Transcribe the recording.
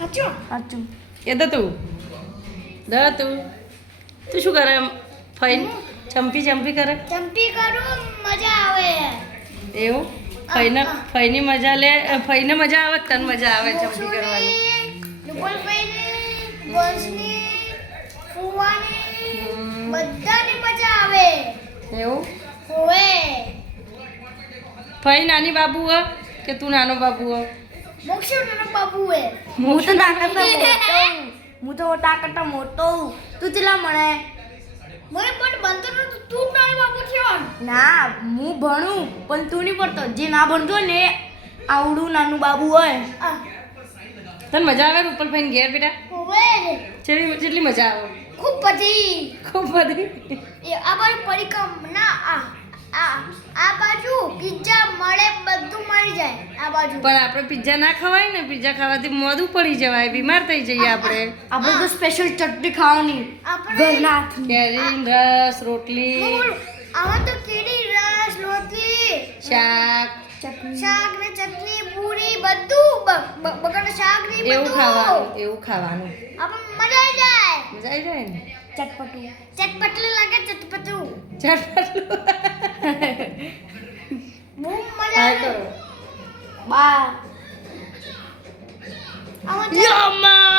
સાચું સાચું એ તું શું કરે ફઈ ચંપી કરે ચંપી કરું મજા આવે એવું ફઈની મજા લે ફઈને મજા આવે તને મજા આવે ચંપી કરવાની નુપલભાઈની બોસની ફુવાની બધાની મજા આવે એવું હોવે ફઈ નાની બાબુ હો કે તું નાનો બાબુ હો મોક્ષ નાનો બાબુ હે હું તો તાકતા મોટો તું ચેલા મળે મને પણ બનતો નતો તું નાનો બાબુ થયો ના હું ભણું પણ તું નહીં પડતો જે ના ભણતો હોય ને આવડું નાનું બાબુ હોય તને મજા આવે રૂપલ ફઈને ઘેર બેટા હોવે જેટલી મજા આવે ખૂબ બધી ખૂબ બધી એ આ બાજુ પરિક્રમ ના આ બાજુ પિઝા મળે બધું મળી જાય આ બાજુ પણ આપણે પિઝા ના ખવાય ને પિઝા ખાવાથી મોઢું પડી જવાય બીમાર થઈ જઈએ આપણે આપણે તો સ્પેશિયલ ચટણી ખાવાની આપણે ઘરના હાથની. કેરી રસ રોટલી આમાં તો કેરી રસ રોટલી શાક શાક ને ચટણી પૂરી બધું બગડનું શાક ને એવું ખાવાનું આપણે મજા આવી જાય મજા આવી જાય ને ચટપટું ચટપટલું લાગે ચટપટું ચટપટું બહુ મજા હા આવે કરો બા આમાં યમ્મા